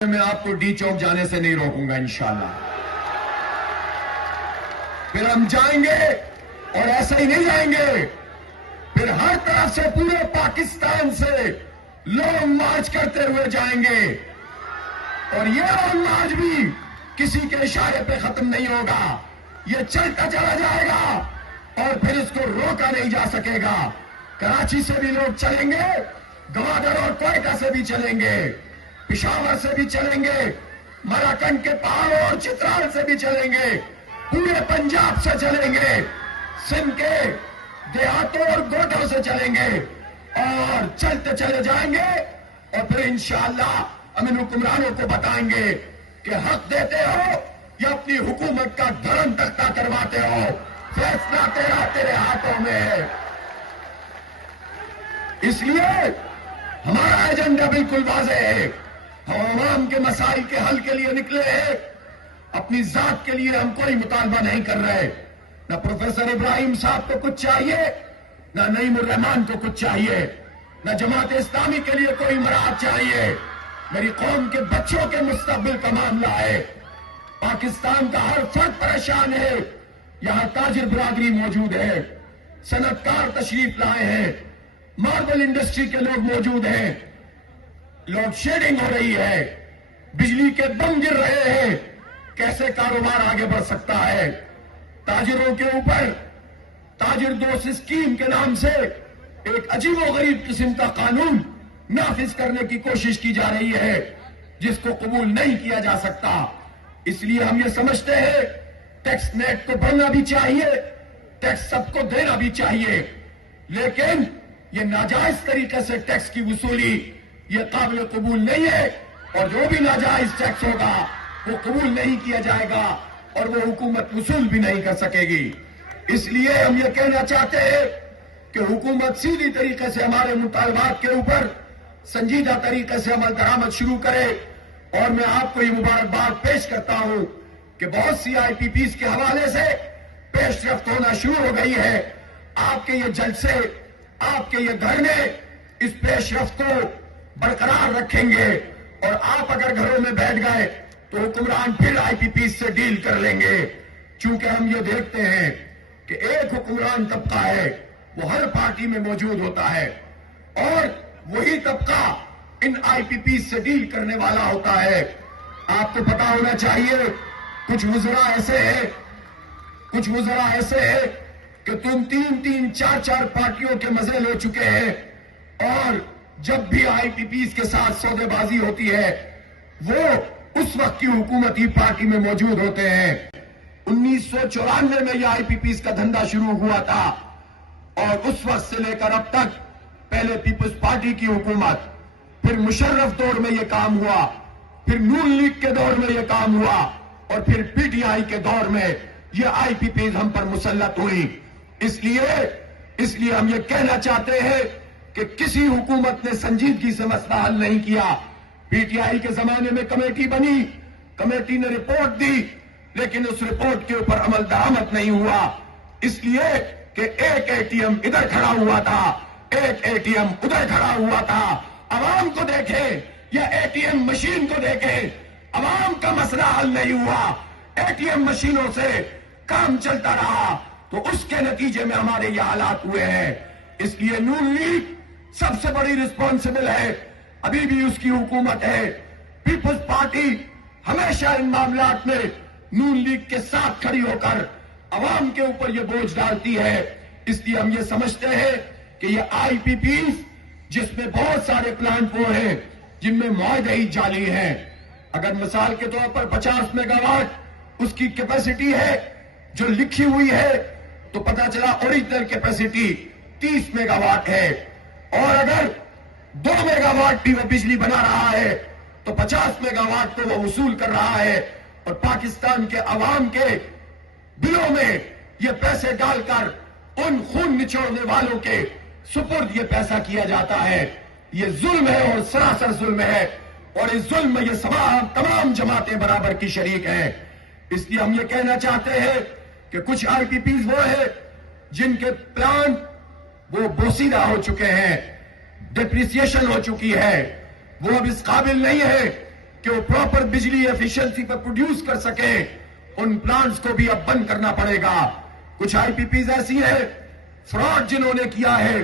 میں آپ کو ڈی چوک جانے سے نہیں روکوں گا انشاءاللہ۔ پھر ہم جائیں گے اور ایسا ہی نہیں جائیں گے، پھر ہر طرف سے پورے پاکستان سے لوگ مارچ کرتے ہوئے جائیں گے، اور یہ لانگ مارچ بھی کسی کے اشارے پہ ختم نہیں ہوگا، یہ چلتا چلا جائے گا اور پھر اس کو روکا نہیں جا سکے گا۔ کراچی سے بھی لوگ چلیں گے، گوادر اور کوئٹہ سے بھی چلیں گے، پشاور سے بھی چلیں گے، مراکنڈ کے پہاڑوں اور چترال سے بھی چلیں گے، پورے پنجاب سے چلیں گے، سندھ کے دیہاتوں اور گوٹوں سے چلیں گے، اور چلتے چلے جائیں گے، اور پھر انشاءاللہ ہم ان حکمرانوں کو بتائیں گے کہ حق دیتے ہو یا اپنی حکومت کا دھرم تختہ کرواتے ہو، فیصلہ تیرے ہاتھوں میں ہے۔ اس لیے ہمارا ایجنڈا بالکل واضح ہے، ہم عوام کے مسائل کے حل کے لیے نکلے ہیں، اپنی ذات کے لیے ہم کوئی مطالبہ نہیں کر رہے۔ نہ پروفیسر ابراہیم صاحب کو کچھ چاہیے، نہ نعیم الرحمان کو کچھ چاہیے، نہ جماعت اسلامی کے لیے کوئی مراعات چاہیے۔ میری قوم کے بچوں کے مستقبل کا معاملہ ہے، پاکستان کا ہر فرد پریشان ہے، یہاں تاجر برادری موجود ہے، صنعت کار تشریف لائے ہیں، ماربل انڈسٹری کے لوگ موجود ہیں، لوڈ شیڈنگ ہو رہی ہے، بجلی کے بم گر رہے ہیں، کیسے کاروبار آگے بڑھ سکتا ہے؟ تاجروں کے اوپر تاجر دوست اسکیم کے نام سے ایک عجیب و غریب قسم کا قانون نافذ کرنے کی کوشش کی جا رہی ہے، جس کو قبول نہیں کیا جا سکتا۔ اس لیے ہم یہ سمجھتے ہیں ٹیکس نیٹ کو بڑھنا بھی چاہیے، ٹیکس سب کو دینا بھی چاہیے، لیکن یہ ناجائز طریقے سے ٹیکس کی وصولی یہ قابل قبول نہیں ہے، اور جو بھی ناجائز ٹیکس ہوگا وہ قبول نہیں کیا جائے گا اور وہ حکومت وصول بھی نہیں کر سکے گی۔ اس لیے ہم یہ کہنا چاہتے ہیں کہ حکومت سیدھی طریقے سے ہمارے مطالبات کے اوپر سنجیدہ طریقے سے عمل درآمد شروع کرے، اور میں آپ کو یہ مبارکباد پیش کرتا ہوں کہ بہت سی آئی پی پیز کے حوالے سے پیش رفت ہونا شروع ہو گئی ہے۔ آپ کے یہ جلسے، آپ کے یہ دھرنے اس پیش رفت کو برقرار رکھیں گے، اور آپ اگر گھروں میں بیٹھ گئے تو حکمران پھر آئی پی پیز سے ڈیل کر لیں گے، چونکہ ہم یہ دیکھتے ہیں کہ ایک حکمران طبقہ ہے، وہ ہر پارٹی میں موجود ہوتا ہے، اور وہی طبقہ ان آئی پی پیز سے ڈیل کرنے والا ہوتا ہے۔ آپ کو پتا ہونا چاہیے کچھ وزراء ایسے ہیں کہ تم تین چار پارٹیوں کے مزے لے چکے ہیں، اور جب بھی آئی پی پیز کے ساتھ سودے بازی ہوتی ہے وہ اس وقت کی حکومتی پارٹی میں موجود ہوتے ہیں۔ 1994 میں یہ آئی پی پیز کا دھندا شروع ہوا تھا، اور اس وقت سے لے کر اب تک پہلے پیپلز پارٹی کی حکومت، پھر مشرف دور میں یہ کام ہوا، پھر نون لیگ کے دور میں یہ کام ہوا، اور پھر پی ٹی آئی کے دور میں یہ آئی پی پیز ہم پر مسلط ہوئی۔ اس لیے ہم یہ کہنا چاہتے ہیں کہ کسی حکومت نے سنجیدگی سے مسئلہ حل نہیں کیا۔ پی ٹی آئی کے زمانے میں کمیٹی بنی، کمیٹی نے رپورٹ دی، لیکن اس رپورٹ کے اوپر عمل درآمد نہیں ہوا، اس لیے کہ ایک اے ٹی ایم ادھر کھڑا ہوا تھا، ایک اے ٹی ایم ادھر کھڑا ہوا تھا۔ عوام کو دیکھیں یا اے ٹی ایم مشین کو دیکھیں، عوام کا مسئلہ حل نہیں ہوا، اے ٹی ایم مشینوں سے کام چلتا رہا، تو اس کے نتیجے میں ہمارے یہ حالات ہوئے ہیں۔ اس لیے نون لیگ سب سے بڑی رسپانسبل ہے، ابھی بھی اس کی حکومت ہے۔ پیپلز پارٹی ہمیشہ ان معاملات میں نون لیگ کے ساتھ کھڑی ہو کر عوام کے اوپر یہ بوجھ ڈالتی ہے۔ اس لیے ہم یہ سمجھتے ہیں کہ یہ آئی پی پیز، جس میں بہت سارے پلانٹ وہ ہیں جن میں معاہدے ہی جعلی ہیں، اگر مثال کے طور پر 50 میگا واٹ اس کی کیپیسٹی ہے جو لکھی ہوئی ہے، تو پتا چلا اوریجنل کیپیسٹی 30 میگا واٹ ہے، اور اگر 2 میگا واٹ بھی وہ بجلی بنا رہا ہے تو 50 میگا واٹ کو وہ وصول کر رہا ہے، اور پاکستان کے عوام کے دلوں میں یہ پیسے ڈال کر ان خون نچوڑنے والوں کے سپرد یہ پیسہ کیا جاتا ہے۔ یہ ظلم ہے اور سراسر ظلم ہے، اور اس ظلم میں یہ تمام جماعتیں برابر کی شریک ہیں۔ اس لیے ہم یہ کہنا چاہتے ہیں کہ کچھ آئی پی پیز وہ ہیں جن کے پلان وہ بوسیدہ ہو چکے ہیں، ڈپریسیشن ہو چکی ہے، وہ اب اس قابل نہیں ہے کہ وہ پراپر بجلی ایفیشنسی پر پروڈیوس کر سکے، ان پلانٹس کو بھی اب بند کرنا پڑے گا۔ کچھ آئی پی پیز ایسی ہے فراڈ جنہوں نے کیا ہے،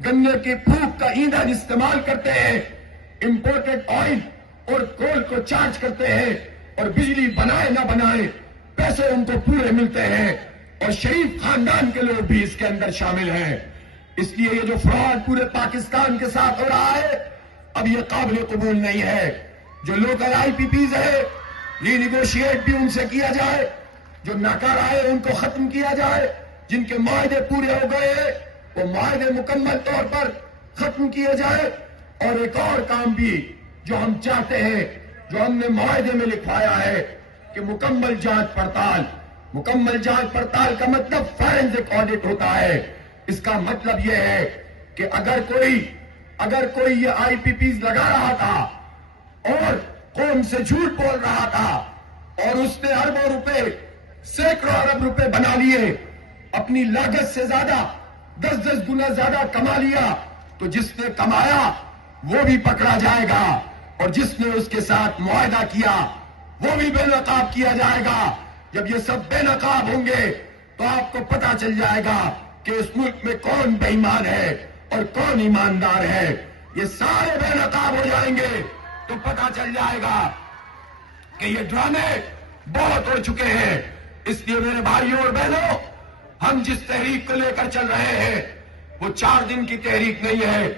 گنے کے پھوک کا ایندھن استعمال کرتے ہیں، امپورٹڈ آئل اور کول کو چارج کرتے ہیں، اور بجلی بنائے نہ بنائے پیسے ان کو پورے ملتے ہیں، اور شریف خاندان کے لوگ بھی اس کے اندر شامل ہیں۔ اس لیے یہ جو فراڈ پورے پاکستان کے ساتھ ہو رہا ہے اب یہ قابل قبول نہیں ہے۔ جو لوکل آئی پی پیز ہے ری نیگوشیٹ بھی ان سے کیا جائے، جو ناکارہ ہے ان کو ختم کیا جائے، جن کے معاہدے پورے ہو گئے ہیں وہ معاہدے مکمل طور پر ختم کیے جائے۔ اور ایک اور کام بھی جو ہم چاہتے ہیں، جو ہم نے معاہدے میں لکھوایا ہے کہ مکمل جانچ پڑتال۔ مکمل جانچ پڑتال کا مطلب فورینزک آڈٹ ہوتا ہے۔ اس کا مطلب یہ ہے کہ اگر کوئی یہ آئی پی پیز لگا رہا تھا اور قوم سے جھوٹ بول رہا تھا اور اس نے اربوں روپے، سینکڑوں ارب روپے بنا لیے، اپنی لاگت سے زیادہ 10 گنا زیادہ کما لیا، تو جس نے کمایا وہ بھی پکڑا جائے گا، اور جس نے اس کے ساتھ معاہدہ کیا وہ بھی بے نقاب کیا جائے گا۔ جب یہ سب بے نقاب ہوں گے تو آپ کو پتا چل جائے گا کہ اس ملک میں کون بے ایمان ہے اور کون ایماندار ہے۔ یہ سارے بے نقاب ہو جائیں گے تو پتا چل جائے گا کہ یہ ڈرانے بہت ہو چکے ہیں۔ اس لیے میرے بھائیوں اور بہنوں، ہم جس تحریک کو لے کر چل رہے ہیں وہ 4 دن کی تحریک نہیں ہے،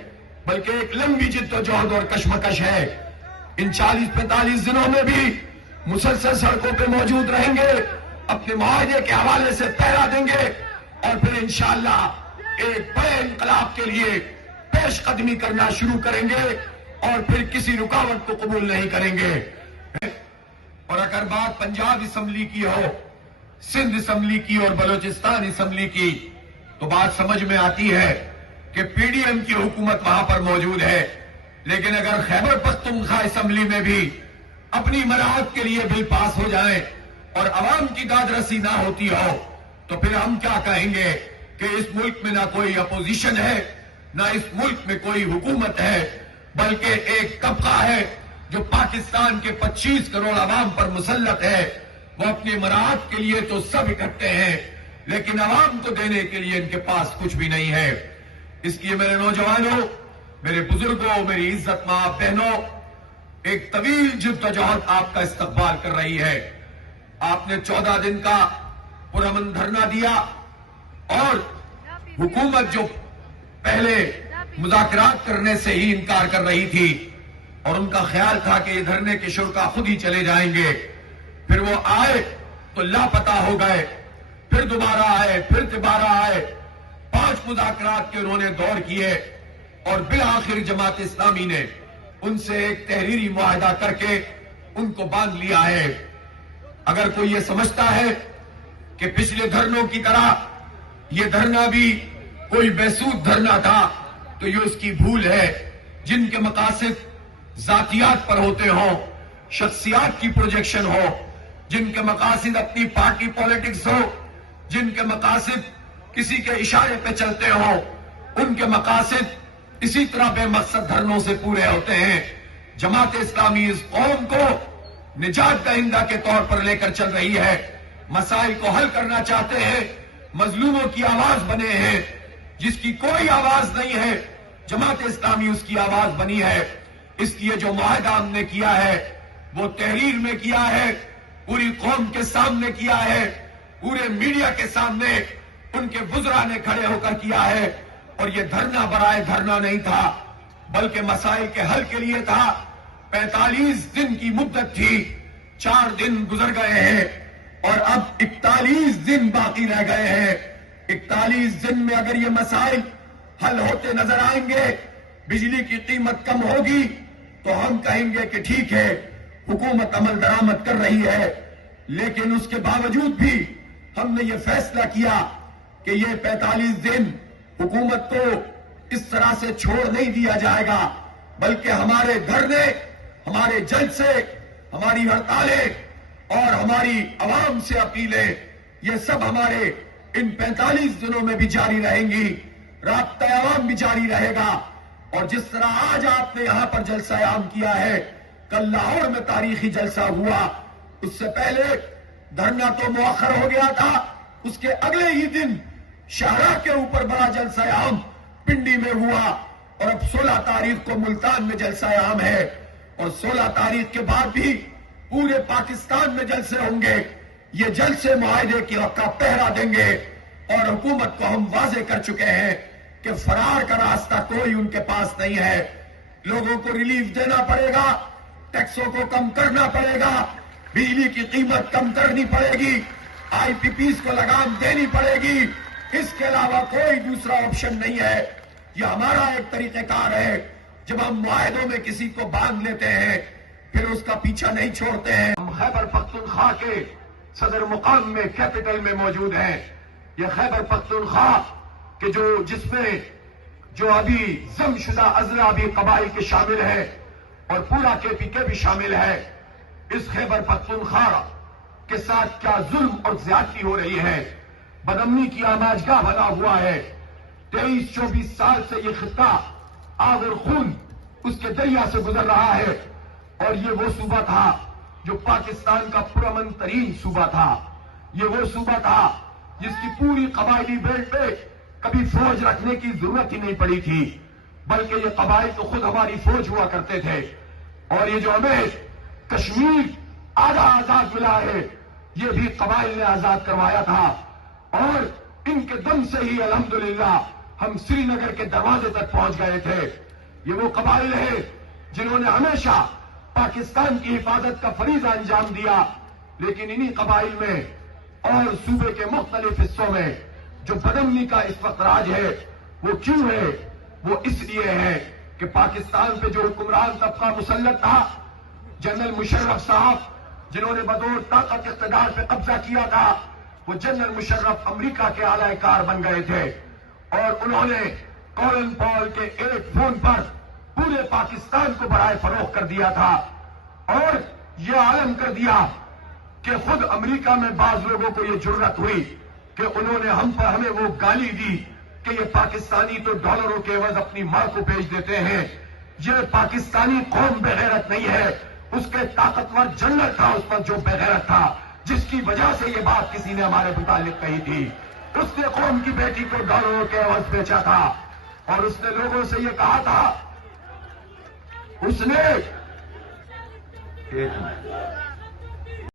بلکہ ایک لمبی جدوجہد اور کشمکش ہے۔ ان 40-45 دنوں میں بھی مسلسل سڑکوں پہ موجود رہیں گے، اپنے معاہدے کے حوالے سے پہرا دیں گے، اور پھر انشاءاللہ ایک بڑے انقلاب کے لیے پیش قدمی کرنا شروع کریں گے، اور پھر کسی رکاوٹ کو قبول نہیں کریں گے۔ اور اگر بات پنجاب اسمبلی کی ہو، سندھ اسمبلی کی اور بلوچستان اسمبلی کی، تو بات سمجھ میں آتی ہے کہ پی ڈی ایم کی حکومت وہاں پر موجود ہے، لیکن اگر خیبر پختونخوا اسمبلی میں بھی اپنی مراعات کے لیے بل پاس ہو جائیں اور عوام کی داد رسی نہ ہوتی ہو، تو پھر ہم کیا کہیں گے کہ اس ملک میں نہ کوئی اپوزیشن ہے، نہ اس ملک میں کوئی حکومت ہے، بلکہ ایک طبقہ ہے جو پاکستان کے 25 کروڑ عوام پر مسلط ہے۔ وہ اپنی مراعات کے لیے تو سب اکٹھے ہیں، لیکن عوام کو دینے کے لیے ان کے پاس کچھ بھی نہیں ہے۔ اس لیے میرے نوجوانوں، میرے بزرگوں، میری عزت مآب بہنوں، ایک طویل جدوجہد آپ کا استقبال کر رہی ہے۔ آپ نے 14 دن کا پرامن دھرنا دیا، اور حکومت جو پہلے مذاکرات کرنے سے ہی انکار کر رہی تھی، اور ان کا خیال تھا کہ یہ دھرنے کے شرکا خود ہی چلے جائیں گے، پھر وہ آئے تو لاپتہ ہو گئے، پھر دوبارہ آئے، پھر دوبارہ آئے، 5 مذاکرات کے انہوں نے دور کیے، اور بالآخر جماعت اسلامی نے ان سے ایک تحریری معاہدہ کر کے ان کو باندھ لیا ہے۔ اگر کوئی یہ سمجھتا ہے کہ پچھلے دھرنوں کی طرح یہ دھرنا بھی کوئی بیسود دھرنا تھا، تو یہ اس کی بھول ہے۔ جن کے مقاصد ذاتیات پر ہوتے ہوں، شخصیات کی پروجیکشن ہو، جن کے مقاصد اپنی پارٹی پالیٹکس ہو، جن کے مقاصد کسی کے اشارے پہ چلتے ہوں، ان کے مقاصد اسی طرح بے مقصد دھرنوں سے پورے ہوتے ہیں۔ جماعت اسلامی اس قوم کو نجات دہندہ کے طور پر لے کر چل رہی ہے، مسائل کو حل کرنا چاہتے ہیں، مظلوموں کی آواز بنے ہیں۔ جس کی کوئی آواز نہیں ہے، جماعت اسلامی اس کی آواز بنی ہے۔ اس لیے جو معاہدہ ہم نے کیا ہے وہ تحریر میں کیا ہے، پوری قوم کے سامنے کیا ہے، پورے میڈیا کے سامنے ان کے وزراء نے کھڑے ہو کر کیا ہے، اور یہ دھرنا برائے دھرنا نہیں تھا، بلکہ مسائل کے حل کے لیے تھا۔ 45 دن کی مدت تھی، 4 دن گزر گئے ہیں، اور اب 41 دن باقی رہ گئے ہیں۔ 41 دن میں اگر یہ مسائل حل ہوتے نظر آئیں گے، بجلی کی قیمت کم ہوگی، تو ہم کہیں گے کہ ٹھیک ہے، حکومت عمل درآمد کر رہی ہے۔ لیکن اس کے باوجود بھی ہم نے یہ فیصلہ کیا کہ یہ 45 دن حکومت کو اس طرح سے چھوڑ نہیں دیا جائے گا، بلکہ ہمارے دھرنے، ہمارے جلسے، ہماری ہڑتالیں اور ہماری عوام سے اپیلیں، یہ سب ہمارے ان 45 دنوں میں بھی جاری رہیں گی۔ رابطہ عوام بھی جاری رہے گا، اور جس طرح آج آپ نے یہاں پر جلسہ عام کیا ہے، کل لاہور میں تاریخی جلسہ ہوا، اس سے پہلے دھرنا تو مؤخر ہو گیا تھا، اس کے اگلے ہی دن شاہراہ کے اوپر بڑا جلسہ عام پنڈی میں ہوا، اور اب 16 تاریخ کو ملتان میں جلسہ عام ہے، اور 16 تاریخ کے بعد بھی پورے پاکستان میں جلسے ہوں گے۔ یہ جلسے معاہدے کا پہرا دیں گے، اور حکومت کو ہم واضح کر چکے ہیں کہ فرار کا راستہ کوئی ان کے پاس نہیں ہے۔ لوگوں کو ریلیف دینا پڑے گا، ٹیکسوں کو کم کرنا پڑے گا، بجلی کی قیمت کم کرنی پڑے گی، آئی پی پیز کو لگام دینی پڑے گی، اس کے علاوہ کوئی دوسرا آپشن نہیں ہے۔ یہ ہمارا ایک طریقہ کار ہے، جب ہم معاہدوں میں کسی کو باندھ لیتے ہیں پھر اس کا پیچھا نہیں چھوڑتے ہیں۔ ہم خیبر پختونخوا کے صدر مقام میں کیپٹل میں موجود ہیں۔ یہ خیبر پختونخوا کہ جس میں جو ابھی ضم شدہ اضلاع بھی قبائل کے شامل ہیں اور پورا کے پی کے بھی شامل ہے، اس خیبر پختونخوا کے ساتھ کیا ظلم اور زیادتی ہو رہی ہے، بدامنی کی آماجگاہ بنا ہوا ہے۔ 23-24 سال سے یہ خطہ آگ اور خون اس کے دریا سے گزر رہا ہے، اور یہ وہ صوبہ تھا جو پاکستان کا پرامن ترین صوبہ تھا۔ یہ وہ صوبہ تھا جس کی پوری قبائلی بیلٹ پہ کبھی فوج رکھنے کی ضرورت ہی نہیں پڑی تھی، بلکہ یہ قبائل تو خود ہماری فوج ہوا کرتے تھے۔ اور یہ جو ہمیں کشمیر آدھا آزاد ملا ہے، یہ بھی قبائل نے آزاد کروایا تھا، اور ان کے دم سے ہی الحمدللہ ہم سری نگر کے دروازے تک پہنچ گئے تھے۔ یہ وہ قبائل ہیں جنہوں نے ہمیشہ پاکستان کی حفاظت کا فریضہ انجام دیا، لیکن انہی قبائل میں اور صوبے کے مختلف حصوں میں جو بدامنی کا اس وقت راج ہے، وہ کیوں ہے؟ وہ اس لیے ہے کہ پاکستان پہ جو حکمران طبقہ مسلط تھا، جنرل مشرف صاحب جنہوں نے بدور طاقت اقتدار پہ قبضہ کیا تھا، وہ جنرل مشرف امریکہ کے اعلی کار بن گئے تھے، اور انہوں نے کولن پال کے ایک فون پر پورے پاکستان کو برائے فروخت کر دیا تھا، اور یہ عالم کر دیا کہ خود امریکہ میں بعض لوگوں کو یہ جرأت ہوئی کہ انہوں نے ہمیں وہ گالی دی کہ یہ پاکستانی تو ڈالروں کے عوض اپنی ماں کو بیچ دیتے ہیں۔ یہ پاکستانی قوم بے غیرت نہیں ہے، اس کے طاقتور جنرل تھا اس پر جو بے غیرت تھا، جس کی وجہ سے یہ بات کسی نے ہمارے متعلق کہی تھی۔ اس نے قوم کی بیٹی کو ڈالروں کے عوض بیچا تھا، اور اس نے لوگوں سے یہ کہا تھا، اس نے